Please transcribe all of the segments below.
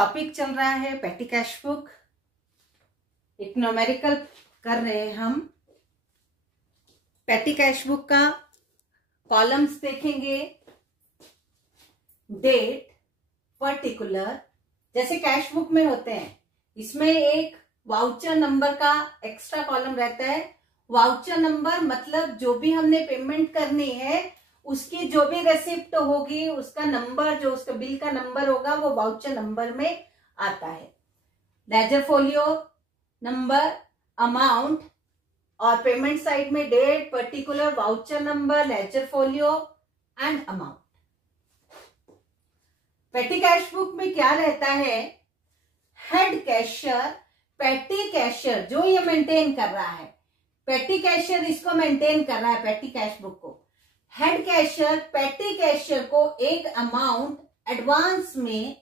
Topic चल रहा है पेटी कैश बुक। एक न्यूमेरिकल कर रहे हैं हम। पेटी कैश बुक का कॉलम्स देखेंगे, डेट, पर्टिकुलर, जैसे कैश बुक में होते हैं। इसमें एक वाउचर नंबर का एक्स्ट्रा कॉलम रहता है। वाउचर नंबर मतलब जो भी हमने पेमेंट करनी है उसकी जो भी रेसिप्ट होगी उसका नंबर, जो उसका बिल का नंबर होगा वो वाउचर नंबर में आता है। लेजर फोलियो नंबर, अमाउंट, और पेमेंट साइड में date, particular, voucher number, ledger folio and amount. Petty cash book में क्या रहता है, हेड कैशियर, पेटी कैशियर जो ये मेंटेन कर रहा है, पेटी कैशियर इसको मेंटेन कर रहा है पेटी कैश बुक को। हेड कैशियर पेटी कैशियर को एक अमाउंट एडवांस में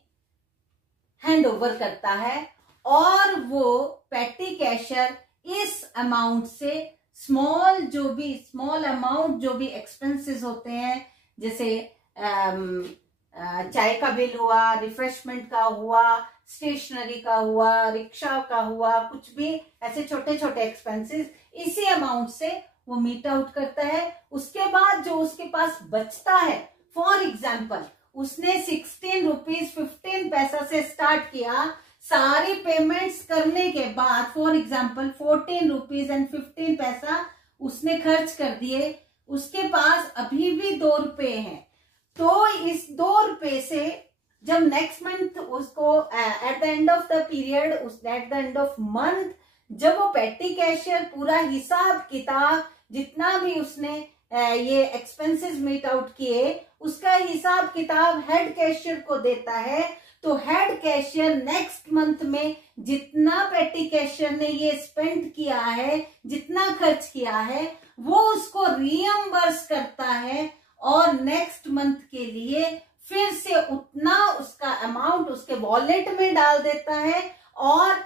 हैंड ओवर करता है और वो पेटी कैशियर इस अमाउंट से स्मॉल अमाउंट जो भी एक्सपेंसेस होते हैं, जैसे चाय का बिल हुआ, रिफ्रेशमेंट का हुआ, स्टेशनरी का हुआ, रिक्शा का हुआ, कुछ भी ऐसे छोटे छोटे एक्सपेंसेस इसी अमाउंट से वो मीट आउट करता है। उसके बाद जो उसके पास बचता है, फॉर एग्जाम्पल उसने 16 रुपीज 15 पैसा से स्टार्ट किया, सारी पेमेंट्स करने के बाद फॉर एग्जाम्पल 14 रुपीज एंड 15 पैसा उसने खर्च कर दिए, उसके पास अभी भी 2 रुपए हैं। तो इस 2 रुपए से जब नेक्स्ट मंथ उसको at the end of the period, at the end of month, जब वो पेटी कैशियर पूरा हिसाब किताब जितना भी उसने ये एक्सपेंसेस मीट आउट किए उसका हिसाब किताब हेड कैशियर को देता है, तो हेड कैशियर नेक्स्ट मंथ में जितना पेटी कैशियर ने ये स्पेंड किया है, जितना खर्च किया है, वो उसको रीएम्बर्स करता है और नेक्स्ट मंथ के लिए फिर से उतना उसका अमाउंट उसके वॉलेट में डाल देता है और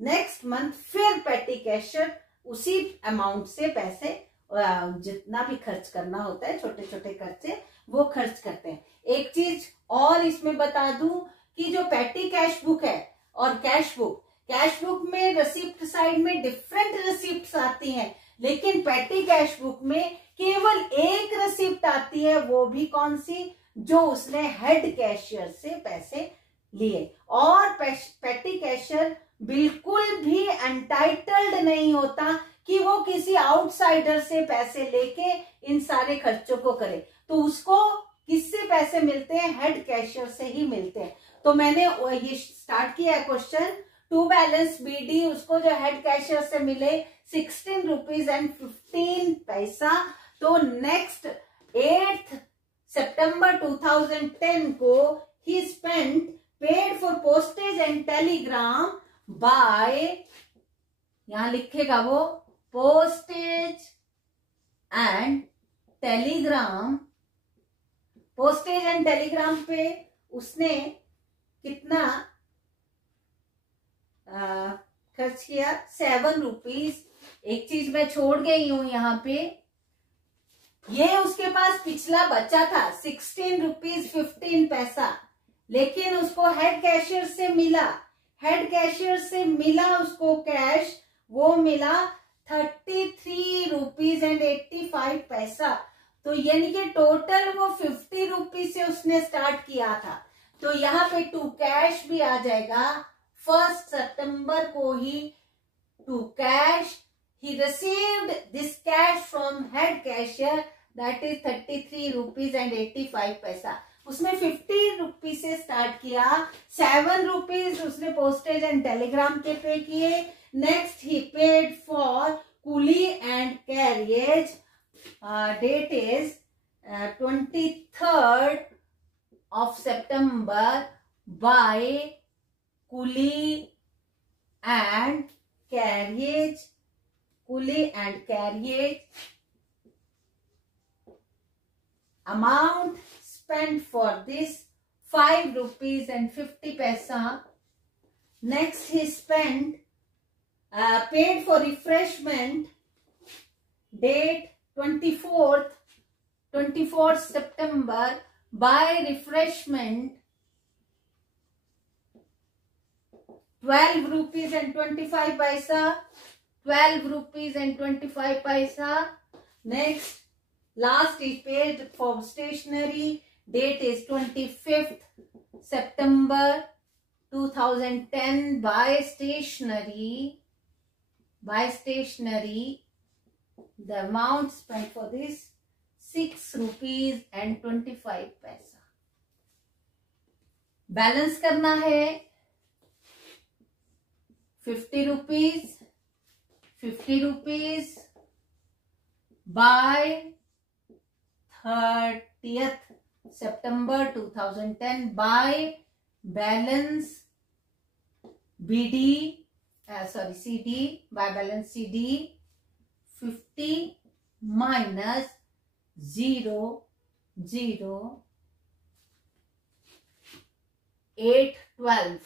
नेक्स्ट मंथ फिर पेटी कैशियर उसी अमाउंट से पैसे जितना भी खर्च करना होता है, छोटे छोटे खर्चे वो खर्च करते हैं। एक चीज और इसमें बता दूं कि जो पेटी कैश बुक है और कैश बुक में रिसिप्ट साइड में डिफरेंट रिसिप्ट आती हैं, लेकिन पेटी कैश बुक में केवल एक रिसिप्ट आती है, वो भी कौन सी, जो उसने हेड कैशियर से पैसे लिए। और पेटी कैशियर बिल्कुल भी एंटाइटल्ड नहीं होता कि वो किसी आउटसाइडर से पैसे लेके इन सारे खर्चों को करे, तो उसको किससे पैसे मिलते हैं, हेड कैशियर से ही मिलते हैं। तो मैंने ये स्टार्ट किया है क्वेश्चन, टू बैलेंस बीडी उसको जो हेड कैशियर से मिले 16 रुपीज एंड 15 पैसा। तो नेक्स्ट 8 सितंबर 2010 को he spent paid for postage and telegram by, यहां लिखेगा वो postage and telegram, postage and telegram पे उसने कितना खर्च किया, 7 रुपीज। एक चीज मैं छोड़ गई हूं यहाँ पे, ये उसके पास पिछला बचा था 16 रुपीज 15 पैसा, लेकिन उसको हेड कैशियर से मिला, हेड कैशियर से मिला उसको कैश, वो मिला 33 रुपीज एंड 85 पैसा। तो यानी कि टोटल वो 50 रुपीज से उसने स्टार्ट किया था। तो यहाँ पे टू कैश भी आ जाएगा। 1 सितंबर को ही to cash he received this cash from head cashier, that is 33 rupees and 85 पैसा। उसने 50 रुपीज से स्टार्ट किया, 7 रुपीज उसने पोस्टेज एंड टेलीग्राम के पे किए। Next he paid for coolie and carriage, date is 23rd of September by coolie and carriage, coolie and carriage. Amount spent for this 5 rupees and 50 paisa. Next he spent paid for refreshment, date 24th September, buy refreshment ₹12.25, ₹12.25. Next, last is paid for stationery. Date is 25th September 2010 by stationery. The amount spent for this ₹6.25. Balance करना है ₹50 by 30th September 2010 by balance CD by balance CD 50 minus 0, 8, 12,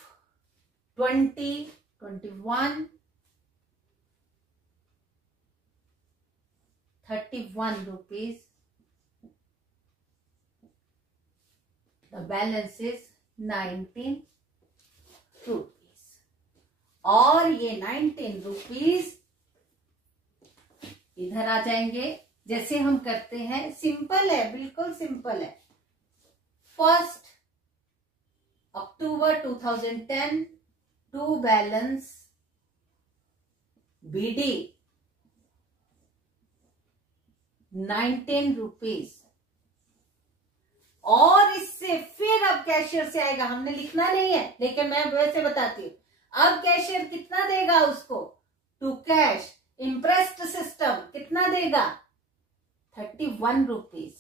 20, 21, ₹31. The balance is 19 rupees. और ये 19 rupees इधर आ जाएंगे जैसे हम करते हैं. सिंपल है, बिल्कुल सिंपल है. 1 October 2010 to balance BD 19 rupees. और इससे फिर अब कैशियर से आएगा, हमने लिखना नहीं है लेकिन मैं वैसे बताती हूं. अब कैशियर कितना देगा उसको टू कैश इम्प्रेस्ड सिस्टम कितना देगा 31 rupees.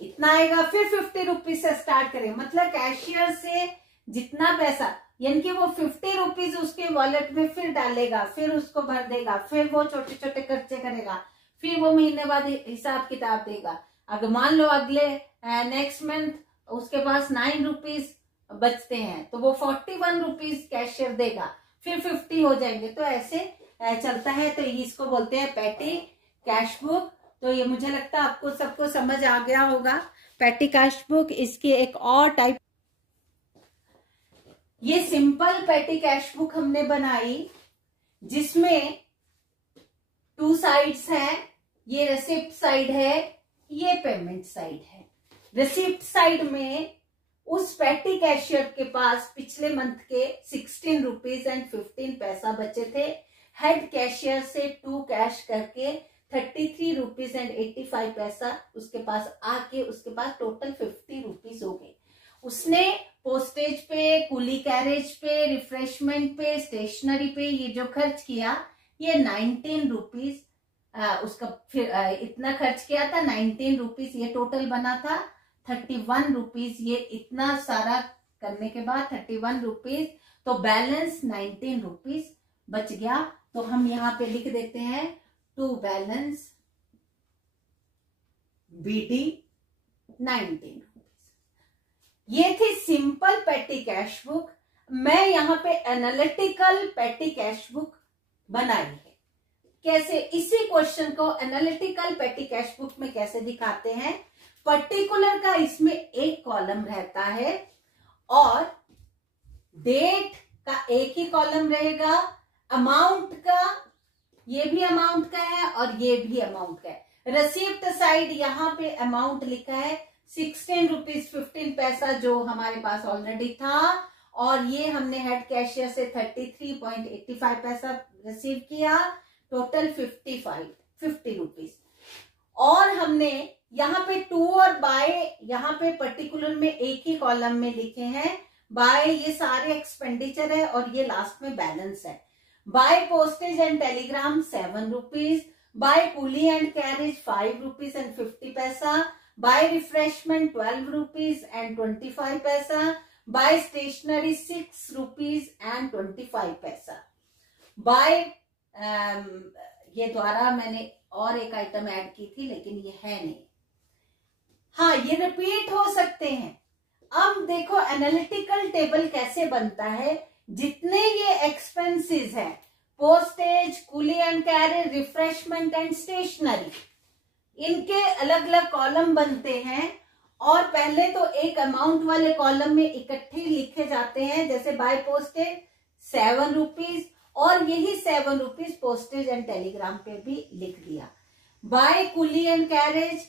इतना आएगा. फिर 50 rupees से स्टार्ट करेंगे. मतलब कैशियर से जितना पैसा यानी कि वो 50 rupees उसके वॉलेट में फिर डालेगा, फिर उसको भर देगा, फिर वो छोटे छोटे खर्चे करेगा, फिर वो महीने बाद हिसाब किताब देगा. अगर मान लो अगले नेक्स्ट मंथ उसके पास 9 rupees बचते हैं तो वो 41 rupees कैशियर देगा, फिर 50 हो जाएंगे. तो ऐसे चलता है. तो इसको बोलते हैं पैटी कैश बुक. तो ये मुझे लगता है आपको सबको समझ आ गया होगा. Petty cash book. इसकी एक और टाइप, ये सिंपल पैटी कैश बुक हमने बनाई जिसमें 2 साइड्स हैं. ये रिसिप्ट साइड है, ये पेमेंट साइड है. रिसिप्ट साइड में उस पैटी कैशियर के पास पिछले मंथ के 16 rupees and 15 पैसा बचे थे. हेड कैशियर से 2 कैश करके 33 rupees and 85 पैसा उसके पास आके उसके पास टोटल 50 rupees हो गए. उसने पोस्टेज पे, कूली कैरेज पे, रिफ्रेशमेंट पे, स्टेशनरी पे ये जो खर्च किया ये 19 rupees उसका फिर इतना खर्च किया था. 19 rupees ये टोटल बना था. 31 rupees ये इतना सारा करने के बाद 31 rupees. तो बैलेंस 19 rupees बच गया. तो हम यहाँ पे लिख देते हैं टू बैलेंस BD 19 rupees. ये थी सिंपल पैटी कैश बुक. मैं यहाँ पे एनालिटिकल पैटी कैश बुक बनाई है. कैसे इसी क्वेश्चन को एनालिटिकल पैटी कैश बुक में कैसे दिखाते हैं. पर्टिकुलर का इसमें एक कॉलम रहता है और डेट का एक ही कॉलम रहेगा. अमाउंट का ये भी अमाउंट का है और ये भी अमाउंट का है. रिसिप्ट साइड यहाँ पे अमाउंट लिखा है 16 rupees 15 पैसा जो हमारे पास ऑलरेडी था. और ये हमने हेड कैशियर से 33.85 पैसा रिसीव किया. Total 50 rupees. और हमने यहाँ पे टू और बाय यहाँ पे पर्टिकुलर में एक ही कॉलम में लिखे हैं. बाय ये सारे एक्सपेंडिचर है और ये लास्ट में बैलेंस है. By postage and telegram 7 rupees. By coolie and carriage 5 rupees and 50 पैसा. बाय रिफ्रेशमेंट 12 rupees and 25 पैसा. बाय स्टेशनरी 6 rupees and 25 पैसा. बाय ये द्वारा मैंने और एक आइटम ऐड की थी लेकिन ये है नहीं. हाँ ये रिपीट हो सकते हैं. अब देखो एनालिटिकल टेबल कैसे बनता है. जितने ये एक्सपेंसेस हैं postage, coolie and carriage, refreshment and stationery, इनके अलग अलग कॉलम बनते हैं. और पहले तो एक अमाउंट वाले कॉलम में इकट्ठे लिखे जाते हैं. जैसे बाय पोस्टेज ₹7 और यही ₹7 पोस्टेज एंड टेलीग्राम पे भी लिख दिया। बाय कुली एंड कैरेज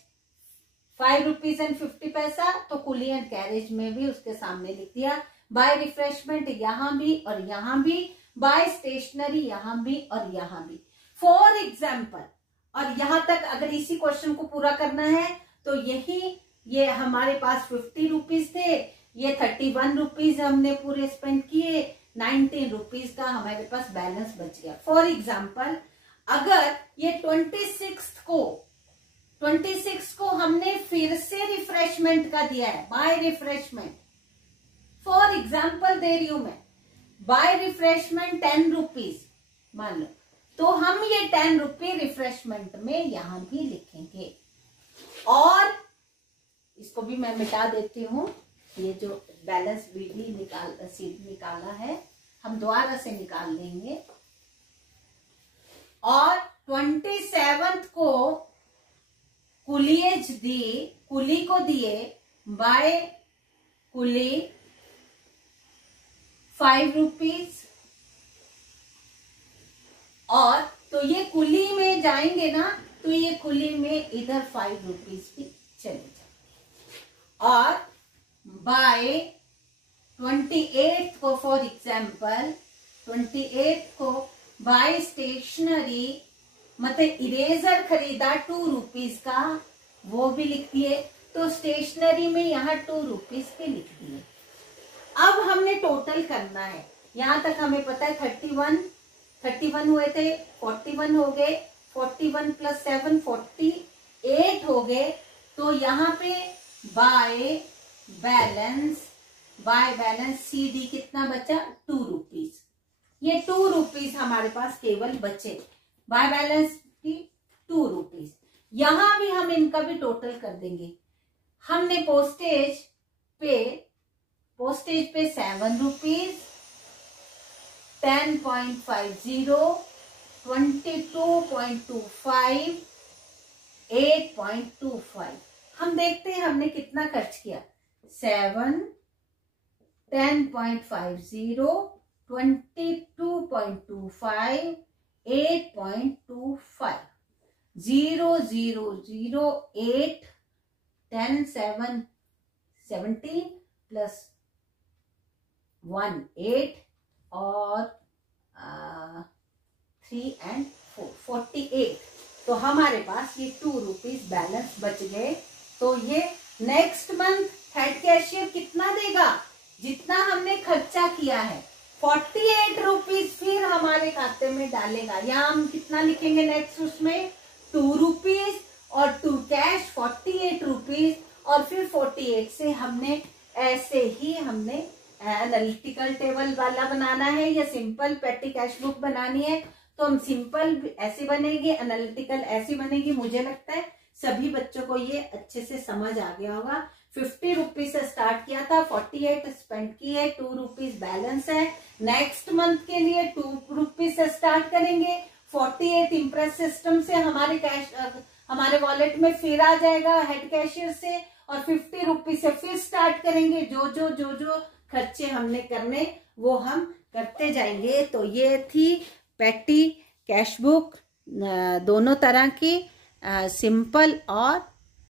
₹5.50, तो कुली एंड कैरेज में भी उसके सामने लिख दिया। बाय रिफ्रेशमेंट यहां भी और यहां भी, बाय स्टेशनरी यहां भी और यहां भी। फॉर एग्जाम्पल, और यहां तक अगर इसी क्वेश्चन को पूरा करना है तो ये हमारे पास ₹50 थे, ये ₹31 हमने पूरे स्पेंड किए, ₹19 का हमारे पास बैलेंस बच गया। फॉर एग्जाम्पल, अगर ये 26 को हमने फिर से रिफ्रेशमेंट का दिया है, बाय रिफ्रेशमेंट, फॉर एग्जाम्पल दे रही हूं मैं, बाय रिफ्रेशमेंट ₹10 मान लो, तो हम ये ₹10 रिफ्रेशमेंट में यहां भी लिखेंगे। और इसको भी मैं मिटा देती हूं, ये जो बैलेंस सीट निकाला है हम दोबारा से निकाल देंगे। और 27 को कुली को दिए बाय कुली ₹5, और तो ये कुली में जाएंगे ना, तो ये कुली में इधर ₹5 भी चले जाए। और बाय 28 को, फॉर एग्जाम्पल 28 को बाय स्टेशनरी, मतलब इरेजर खरीदा ₹2 का, वो भी लिख दिए, तो स्टेशनरी में यहाँ ₹2 पे लिख दिए। अब हमने टोटल करना है, यहां तक हमें पता है 31 हुए थे, 41 हो गए, 41 + 7 48 हो गए। तो यहाँ पे बाय बैलेंस CD कितना बचा? ₹2। ये ₹2 हमारे पास केवल बचे, बाय बैलेंस की ₹2। यहां भी हम इनका भी टोटल कर देंगे। हमने पोस्टेज पे ₹7, 10.50, 22.25, 8.25, हम देखते हैं हमने कितना खर्च किया। 7, 10.50, 22.25, 8.25, 0, 0, 0, 8, 10, 7, 17 + 1 8 और 3 and 4 48। तो हमारे पास ये ₹2 बैलेंस बच गए। तो ये नेक्स्ट मंथ हेड कैशियर कितना देगा? जितना हमने खर्चा किया है ₹48 फिर हमारे खाते में डालेगा। यहाँ हम कितना लिखेंगे नेक्स्ट, उसमें ₹2 और टू कैश ₹48, और फिर 48 से हमने ऐसे ही हमने एनालिटिकल टेबल वाला बनाना है या सिंपल पेटी कैश बुक बनानी है, तो हम सिंपल ऐसी बनेगी, एनालिटिकल ऐसी बनेगी। मुझे लगता है सभी बच्चों को ये अच्छे से समझ आ गया होगा। ₹50 से स्टार्ट किया था, 48 स्पेंड किए, ₹2 बैलेंस है। नेक्स्ट मंथ के लिए ₹2 से स्टार्ट करेंगे, 48 इम्प्रेस सिस्टम से हमारे कैश हमारे वॉलेट में फिर आ जाएगा हेड कैशियर से, और ₹50 से फिर स्टार्ट करेंगे। जो खर्चे हमने करने वो हम करते जाएंगे। तो ये थी पेटी कैश बुक, दोनों तरह की, सिंपल और